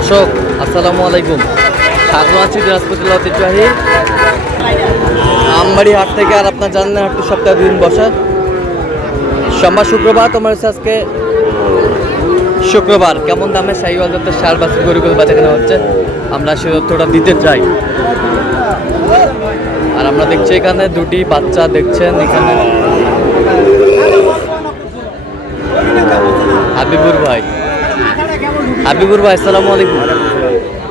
দর্শক আসসালামু আলাইকুম, স্বাগত আছি দিনাজপুর জেলা ঐতিহ্যবাহী আমবাড়ি হাট থেকে। আর আপনার জানেন হাটটি সপ্তাহে 2 দিন বসে, সোমবার শুক্রবার। তোমার হচ্ছে আজকে শুক্রবার। কেমন দামে শাহিওয়াল জাতের ষাঁড় বাছুর গরুগুলো বেচা কেনা হচ্ছে আমরা সে তথ্যটা দিতে চাই। আর আমরা দেখছি এখানে দুটি বাচ্চা দেখছেন, এখানে হাবিবুর ভাই। হাবিবুর ভাই আসসালামু আলাইকুম,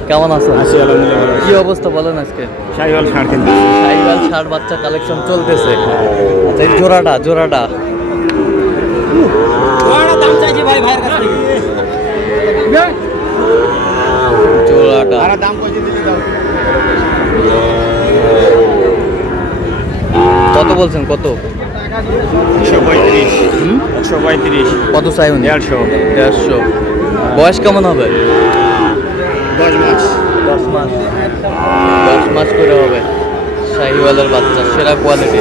কেমন আছেন? কি অবস্থা বলেন আজকে? শাহিওয়াল ষাঁড় কিন্তু শাহিওয়াল ষাঁড় বাচ্চা কালেকশন চলতেছে। আচ্ছা, এই জোড়াটা দাম চাইছি ভাই, ভাইয়ের কাছ থেকে জোড়াটা আর দাম কইতে দিলে দাও। কত বলছেন? কত? 135 কত চাই? 150। বয়স কেমন হবে? 10 মাস 10 মাস 10 মাস করে হবে। শাহিওয়ালের বাচ্চা সেরা কোয়ালিটি।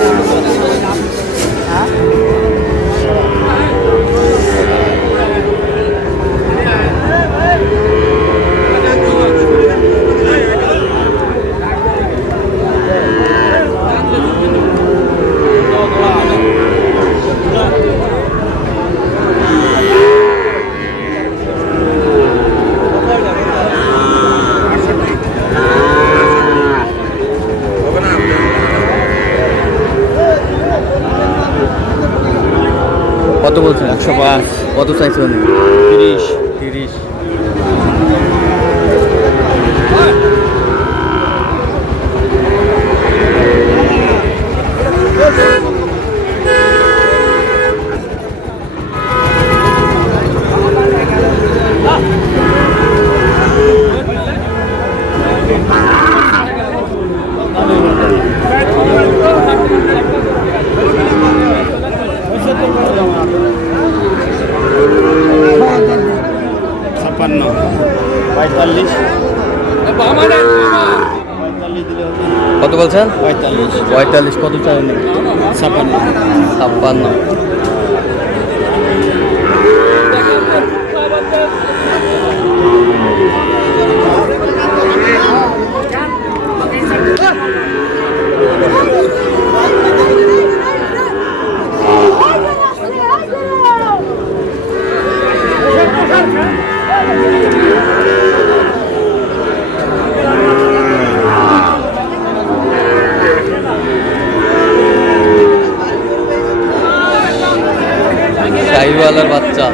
কত বলছেন? 105। কত চাইছে উনি? 30। কত বলছেন? 45। কত চাই উনি? 56। শাহিওয়ালের বাচ্চা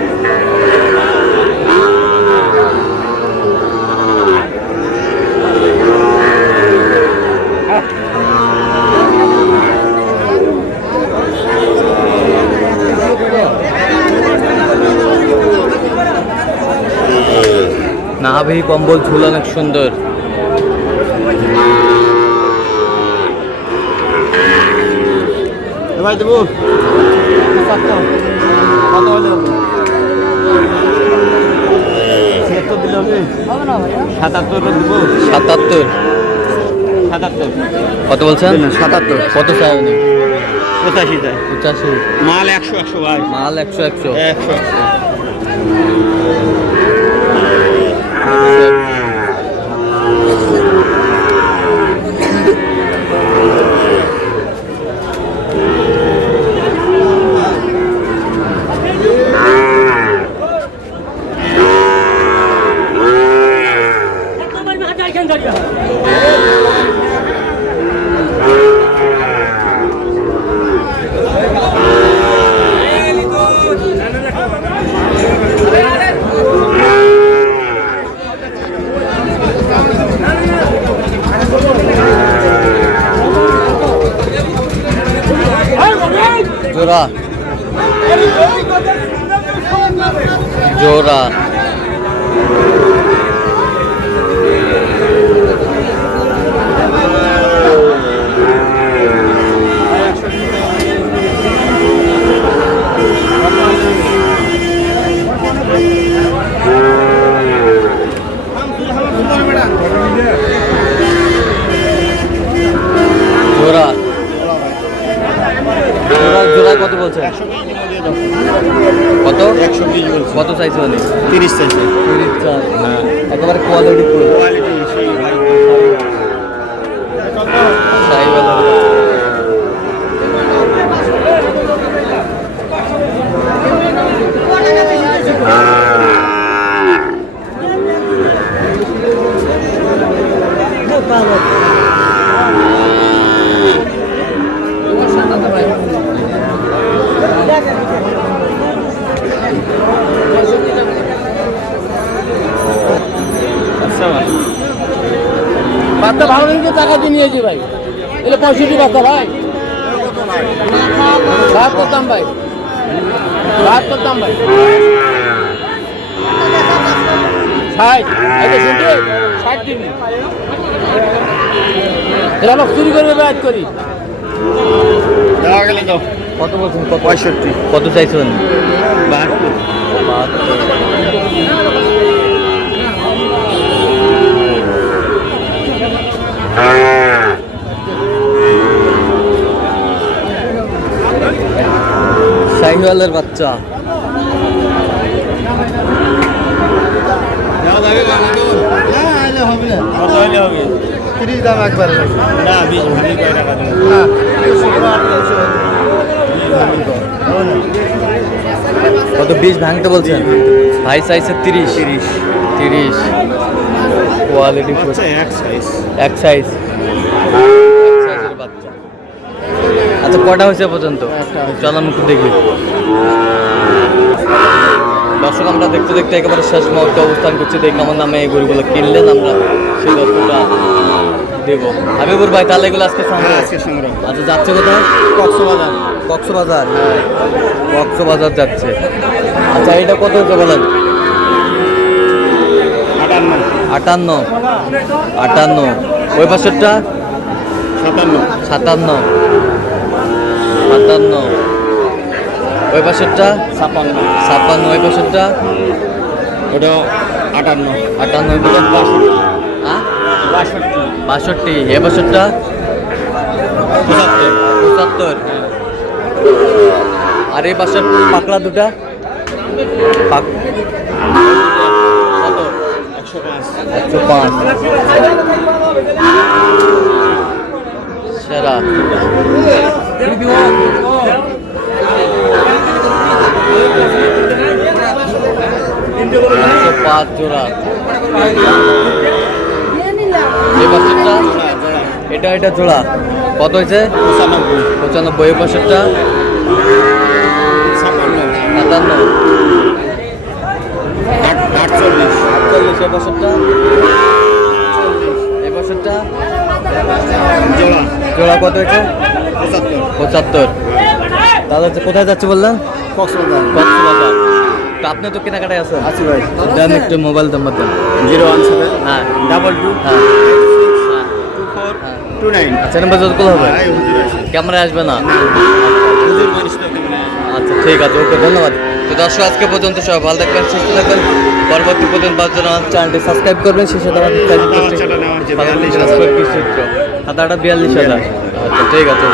নাভি কম্বল ঝুল অনেক সুন্দর। ভাই দেবো কত হলো? 76 দিলে হবে? 77 দেবো। 77। কত বলছেন? 77। কত চাই উনি? 85 চাই। 85। মাল 100 ভাই, মাল 100। জোড়া কত বলছেন? কত? 120 বলছে। কত চাইছে উনি? 30 চাইছে। 30 চাই। হ্যাঁ, একেবারে কোয়ালিটি ফুল কোয়ালিটি সেই ভাই শাহিওয়ালের আচ্ছা ভাই বাচ্চা ভালো কিন্তু টাকা দিয়ে নিয়েছি ভাই এলে 65 বাচ্চা ভাই ভাত করতাম ভাই ষাট এই শুনতে 60 দিন এরা লোক চুরি করবে ব্যাট করি দেওয়া গেলে তো কত বলছেন? কত 65 কত চাইছেন? 72 শাহিওয়ালের বাচ্চা দেওয়া যাবে কত হইলে হবে 30 দাম একবার না 20 ভালো করে টাকা দেবো কত 20 ভাঙতে বলছেন? হাই সাইজের 30 কোয়ালিটি ফুল আচ্ছা এক সাইজ এক সাইজের বাচ্চা। আচ্ছা কটা হয়েছে পর্যন্ত? চল আমি একটু দেখি। দর্শক আমরা দেখতে দেখতে একেবারে শেষ মুহূর্তে অবস্থান করছি। দেখি আমার নামে এই গরুগুলো কিনলেন আমরা সেই দর্শকটা দেবো। হাবিবুর ভাই তাহলে এগুলো আজকে সংগ্রহ? আজকে সংগ্রহ আচ্ছা যাচ্ছে কোথায়? কক্সবাজার কক্সবাজার যাচ্ছে। আচ্ছা এটা কত হচ্ছে বলেন? 58 ওই পাশেরটা 57 ওই পাশেরটা 56 ওই পাশেরটা ওটা 58 58 ওই পাশেরটা 62 এ পাশেরটা 75 আর এই পাশের পাকড়া দুটা কত? 105 সেরা। 105 জোড়া। এই পাশেরটা এটা জোড়া কত হয়েছে? 95 এই পাশেরটা 57 48 এই পাশেরটা জোড়া কত হয়েছে? 75 তাহলে হচ্ছে কোথায় যাচ্ছে বললেন? কক্সবাজার। তো আপনি তো কেনাকাটায় আছেন? আছি ভাই দেন একটু মোবাইল নাম্বার দেন। 017 হ্যাঁ 22 হ্যাঁ 24 29 আচ্ছা নাম্বার যতগুলো হবে ক্যামেরায় আসবে না? আচ্ছা ঠিক আছে ওকে ধন্যবাদ। তো দর্শক আজকে পর্যন্ত সবাই ভালো থাকবেন সুস্থ থাকবেন। পরবর্তী পর্যন্ত পাওয়ার জন্য চ্যানেলটি সাবস্ক্রাইব করবেন। শেষে দেওয়া সাতাটা 42,000 হাতাটা 42,000। আচ্ছা ঠিক আছে।